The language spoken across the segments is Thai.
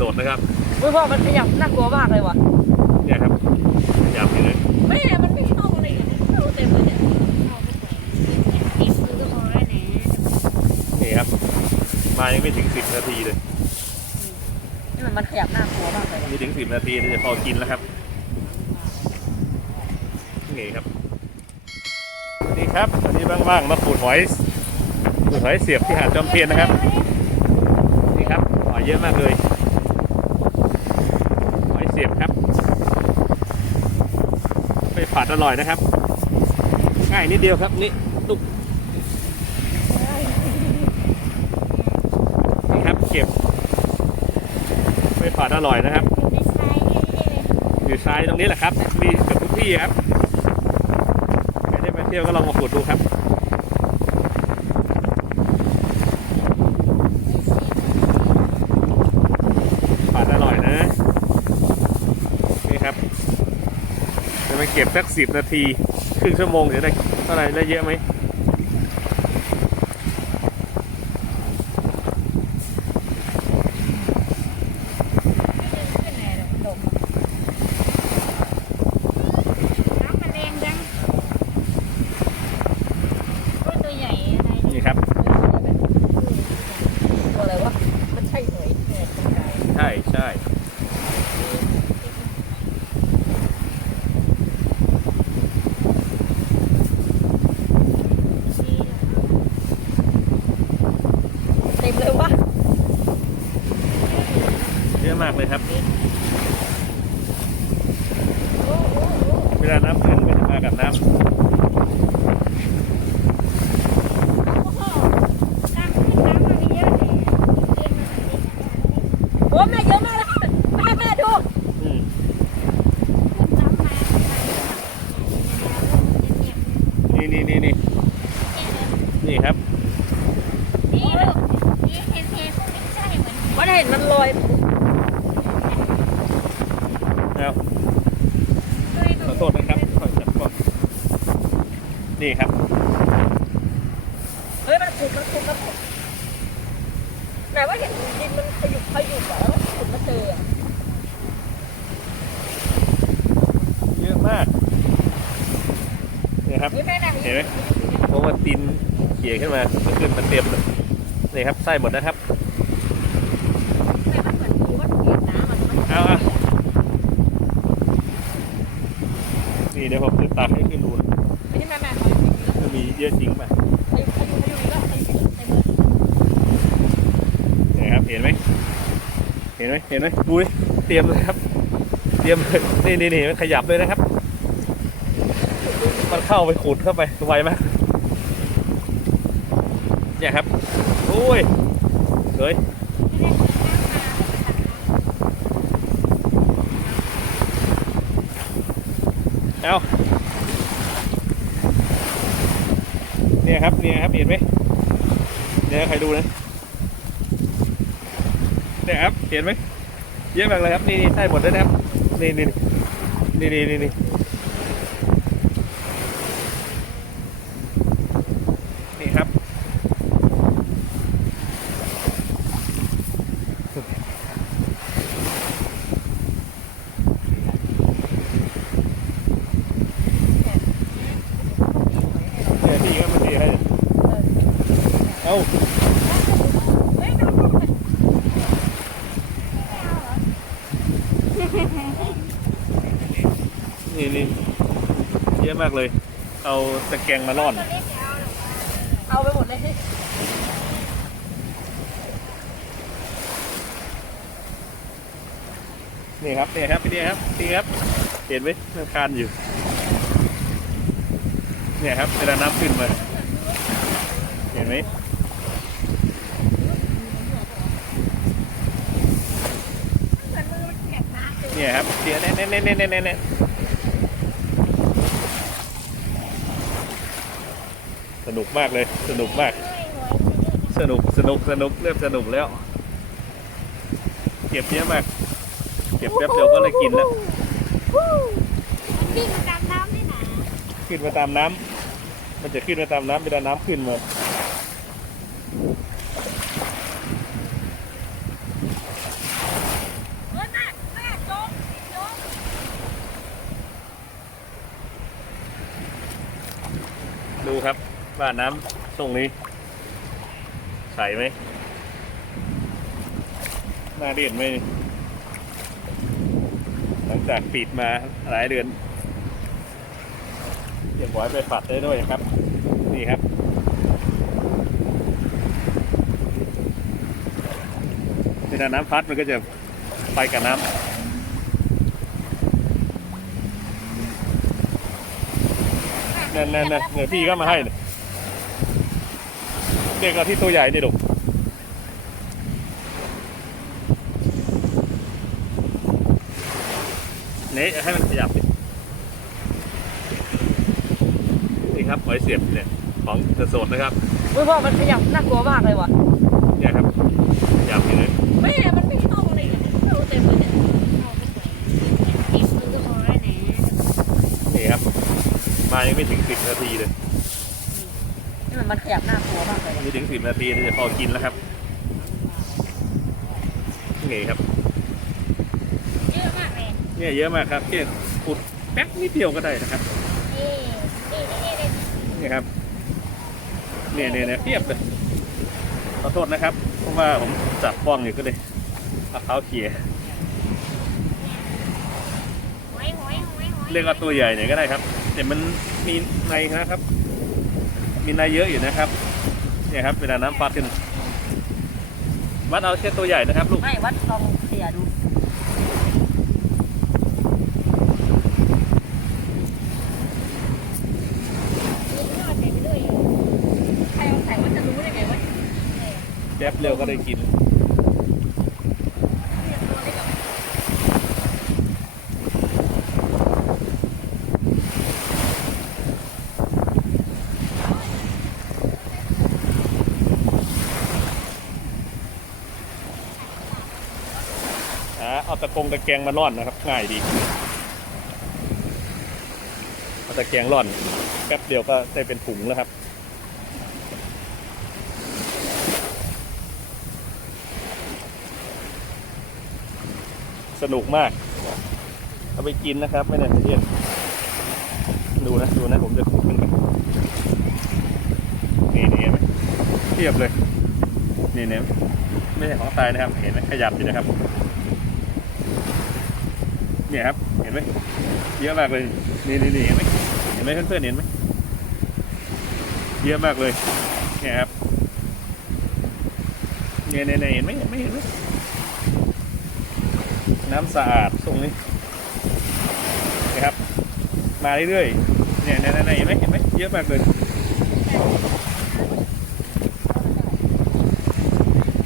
สดๆนะครับอุ้ยพ่อมันขยับน่ากลัวมากเลยว่ะเนี่ยครับอยากเห็นเลยไม่มันไม่เข้าอะไรอย่างเงี้ยเข้าเต็มเลยเนี่ยติดมือก็พอแล้วนะนี่ครับ มายังไม่ถึงสิบนาทีเลยนี่มันมันขยับน่ากลัวมากเลยว่ะไม่ถึงสิบนาทีจะพอกินแล้วครับนี่ครับนี่ครับวันนี้ว่างๆมาขูดหอยขูดหอยเสียบที่หาดจอมเทียนนะครับนี่ครับหอยเยอะมากเลย หอยเสียบครับ ไปผัดอร่อยนะครับ ง่ายนิดเดียวครับนี่ตุ๊กนี่ครับเก็บ ไปผัดอร่อยนะครับอยู่ซส์นี่เลยอยู่ชายตรงนี้แหละครับ มีเกือบทุกที่ครับใครได้มาเที่ยวก็ลองมาขุดดูครับ ผัดอร่อยนะ นี่ครับ ไปเก็บสักสิบนาที ครึ่งชั่วโมงจะได้เท่าไหร่ได้เยอะไหม ขึ้นเลยดมน้ำมันแรงจังโอ้ยตัวใหญ่อะไรเนี่ย นี่ครับ ตัวอะไรวะ มันใช่เหยเนี่ยตกใจ ใช่ใช่ เต็มเลยวะ เยอะมากเลยครับ เวลาน้ำขึ้นมันจะมากับน้ำโอ้โหตั้งขึ้นน้ำมาเยอะเลยเรียนมาแม่เยอะมากเลยแม่แม่ดู อืม ขึ้นน้ำมาเงียบ นี่นี่นี่นี่ ๆ นี่ครับ นี่ลูกนี่เทเทพวกนี้ใช่เหมือน มันเห็นมันลอย เอา ด้วยดู ขอโทษนะครับขอจับก่อน นี่ครับ เฮ้ยมันขุดมันขุดมันขุดไหนว่าเห็นดินมันขยุกขยุกอะแล้วขุดมาเจออะเยอะมากนี่ครับ เฮ้ยแม่น่ะเห็นไหม เพราะว่าตินเขี่ยขึ้นมาก็ขึ้นมาเต็มเลยนี่ครับไส้หมดนะครับแม่มันเหมือนดูว่าเห็นน้ำมันมันเอาเอา นี่เดี๋ยวผมจะตักให้ขึ้นดูนะ เยอะจริงป่ะเต็นี่ครับ เห็นไหมเห็นไหมเห็นไหมดูดิเตรียมเลยครับ เตรียมเลยนี่นี่นี่มันขยับเลยนะครับ มันเข้าไปขุดเข้าไปไวมากเนี่ยครับโอ้ยเฮ้ยเอา เนี่ยครับเนี่ยครับเห็นไหมเนี่ยใครดูนะเนี่ยครับเห็นไหมเยอะมากเลยครับนี่นี่ใช่หมดเลยนะครับนี่นี่นี่นี่นี่ครับเนี่ยพี่ก็มาเสียให้เอ้า เฮ้ยน้ำมันไม่เอาเหรอ นี่นี่เยอะมากเลย เอาตะแกรงมาร่อนตัวเล็กเอาเหรอเอาไปหมดเลยสินี่ครับนี่ครับพี่นี่ครับนี่ครับ เห็นไหมมันคานอยู่ เนี่ยครับเวลาน้ำขึ้นมา เห็นไหมเหมือนมือมันแข็งนะคือเนี่ยครับเสียเน่เน่เน่เน่เน่เน่ นุกมากเลย สนุกมากเฮ้ยหวยสนุกสนุกสนุกเริ่มสนุกแล้ว เก็บเยอะมาก เก็บแป๊บเดียวก็เลยกินแล้ว มันวิ่งตามน้ำนี่นะขึ้นมาตามน้ำมันจะขึ้นมาตามน้ำเวลาน้ำขึ้นมา ม ว่าน้ำตรงนี้ ใสไหมน่าเรียนไหมหลังจากปิดมาหลายเดือนเก็บไว้ไปฝัดได้ด้วยครับ นี่ครับเวลาน้ำพัดมันก็จะไปกับน้ำนั่นนั่นนั่นเดี๋ยวพี่ก็มาให้เนี่ย เด็กเอาที่ตัวใหญ่นี่ลูกเนะให้มันขยับดินี่ครับหอยเสียบเนี่ยของสดๆนะครับเฮ้ยพ่อมันขยับน่ากลัวมากเลยว่ะ เนี่ยครับขยับอยู่เลย แม่มันไม่เข้าเลยเนี่ยเข้าเต็มเลยเนี่ย ติดมือก็พอแล้วนะ นี่ครับ มายังไม่ถึงสิบนาทีเลย นี่มันมันขยับน่ากลัวมากเลยว่ะ ไม่ถึงสิ บนาทีจะพอกินแล้วครับนี่ครับ เยอะมากเลยเนี่ยเยอะมากครับแค่ขุดแป๊บนิดเดียวก็ได้นะครับเอ๊ะเอ๊ะเอ๊ะเอ๊ะนี่ครับเนี่ยเนี่ยเนี่ยเทียบเลยขอโทษนะครับเพราะว่าผมจับป้องอยู่ก็เลยเอาเท้าเขี่ยหอยหอยหอยหอยเรียกว่าตัวใหญ่หน่อยก็ได้ครับแต่มันมีในนะครับ มีในเยอะอยู่นะครับ เนี่ยครับเวลาน้ำฟัดขึ้น วัดเอาแค่ตัวใหญ่นะครับลูก ไม่วัดลองเขี่ยดูมีทอดไปด้วยใครเอาใส่ว่าจะรู้ได้ไงว่าแป๊บเดียวก็ได้กิน เนี่ยตัวเล็กอะ อ่า เอาตะกงตะแกงมาร่อนนะครับ ง่ายดีเอาตะแกงร่อน แป๊บเดียวก็ได้เป็นถุงแล้วครับสนุกมาก เอาไปกินนะครับไม่ได้ไปเรียนดูนะ ดูนะ ผมจะขุดขึ้นไปนี่นี่ไหมเทียบเลย นี่เนี่ยไม่ใช่ของตายนะครับ เห็นไหมขยับอยู่นะครับ เนี่ยครับ เห็นไหมเยอะมากเลย นี่นี่นี่เห็นไหมเห็นไหมเพื่อนๆเห็นไหมเยอะมากเลย เนี่ยครับเนี่ยเนี่ยเห็นไหมเห็นไหมเห็นไหมน้ำสะอาดตรงนี้นะครับ มาเรื่อยๆ เนี่ยเนี่ยเนี่ยเห็นไหมเห็นไหมเยอะมากเลย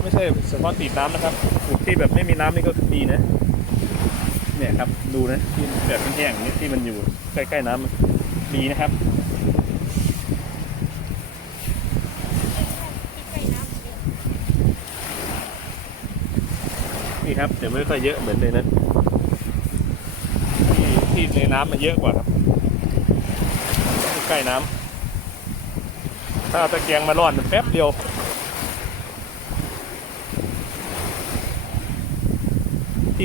ไม่ใช่เฉพาะติดน้ำนะครับขุดที่แบบไม่มีน้ำนี่ก็ดีนะ เนี่ยครับดูนะที่แบบแห้งๆอย่างนี้ที่มันอยู่ใกล้ๆน้ำมีนะครับนี่ครับแต่ไม่ค่อยเยอะเหมือนในนั้นที่ที่ในน้ำมันเยอะกว่าครับ ใกล้น้ำถ้าตะแกรงมาร่อนแป๊บเดียว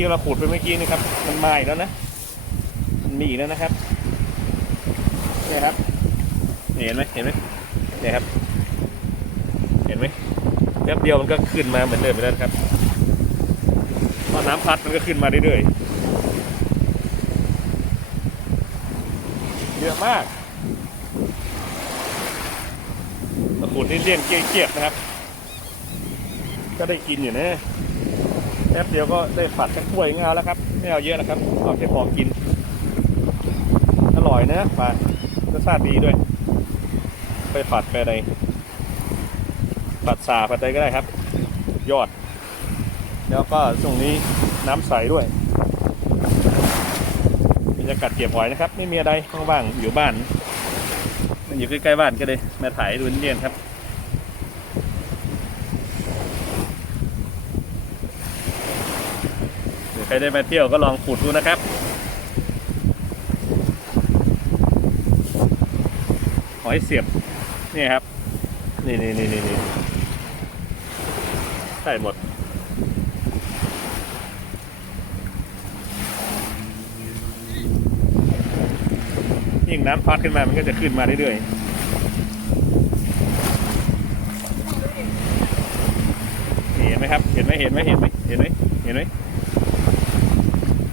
ที่เราขุดไปเมื่อกี้นี่ครับ มันมาอีกแล้วนะมันมีอีกแล้วนะครับเนี่ครับเห็นไหมเห็นไหมเนี่ครับ เห็นไหมแป๊บเดียวมันก็ขึ้นมาเหมือนเดิมไปแล้วนะครับพอน้ำพัดมันก็ขึ้นมาเรื่อยๆเยอะมากตะขุดนี่เลี่ยงเกี้ยบนะครับ ก็ได้กินอยู่นะ แป๊บเดียวก็ได้ฝัดสักถ้วยงาแล้วครับ ไม่เอาเยอะนะครับเอาแค่พอกิน อร่อยนะปลารสชาติดีด้วย ไปฝัดไปอะไรฝัดสาฝัดอะไรก็ได้ครับ ยอด แล้วก็ตรงนี้น้ำใสด้วยบรรยากาศเก็บหอยนะครับ ไม่มีอะไรว่างๆอยู่บ้าน อยู่ใกล้ๆบ้านก็เลยมาถ่ายดูเนียนครับ ใครได้มาเที่ยวก็ลองขุดดูนะครับหอยเสียบนี่ครับ นี่นี่นี่นี่นี่ใส่หมด ยิ่งน้ำพัดขึ้นมามันก็จะขึ้นมาเรื่อยๆเห็นไหมครับ เห็นไหมเห็นไหมเห็นไหมเห็นไหมเห็นไหม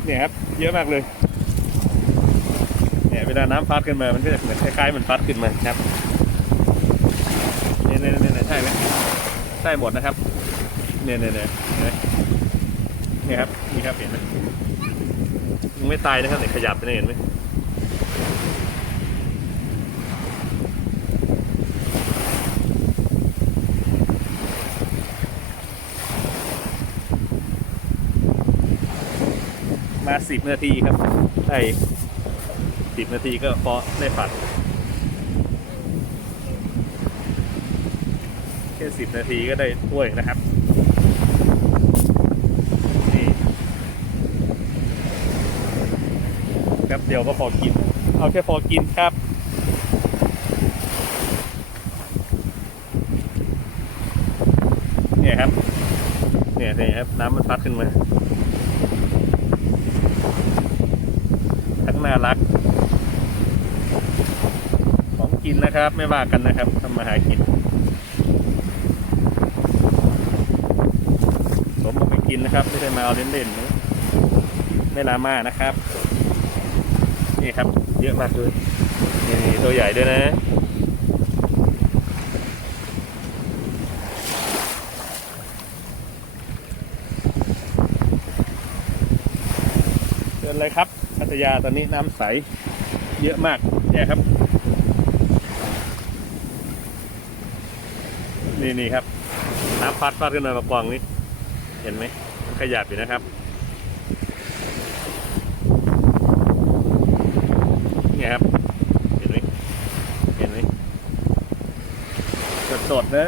เนี่ยครับเยอะมากเลยเนี่ยเวลาน้ำพัดขึ้นมามันก็จะเหมือนคล้ายๆมันพัดขึ้นมาครับเนี่ยเนี่ยเนี่ยใช่ไหมใช่หมดนะครับเนี่ยเนี่ยเนี่ยเนี่ยครับนี่ครับเห็นไหมยังไม่ตายนะครับแต่ขยับไปเห็นไหม มาสิบนาทีครับได้สิบนาทีก็พอได้ฝัดแค่สิบนาทีก็ได้ถ้วยนะครับนี่ครับเดียวก็พอกิน เอาแค่พอกินครับเนี่ยครับเนี่ยเนี่ยครับน้ำมันพัดขึ้นมาทั้ง น่ารัก ของกินนะครับไม่ว่ากันนะครับทำมาหากินสมเอาไปกินนะครับ ไม่ใช่มาเอาเล่นๆนะไม่ลาม่านะครับ นี่ครับ เยอะมากเลยนี่ตัวใหญ่ด้วยนะ เชิญเลยครับพัท ยาตอนนี้น้ำใสเยอะมากเนี่ยครับ นี่นี่ครับ น้ำพัดพัดขึ้นมามากองนี้ เห็นไหมขยับอยู่นะครับเนี่ยครับ เห็นไหมเห็นไหมสดๆนะ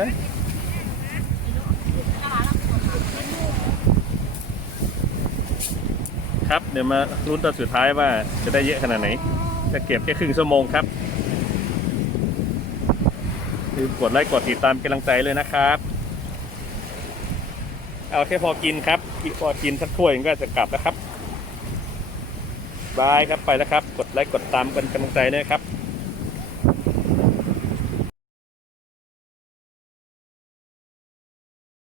ครับ เดี๋ยวมาลุ้นตอนสุดท้ายว่าจะได้เยอะขนาดไหน จะเก็บแค่ครึ่งชั่วโมงครับลืมกดไลค์กดติดตามกำลังใจเลยนะครับ เอาแค่พอกินครับพอกินสักถ้วยก็จะกลับแล้วครับบายครับไปแล้วครับ กดไลค์กดตามกันกำลังใจด้วยครับ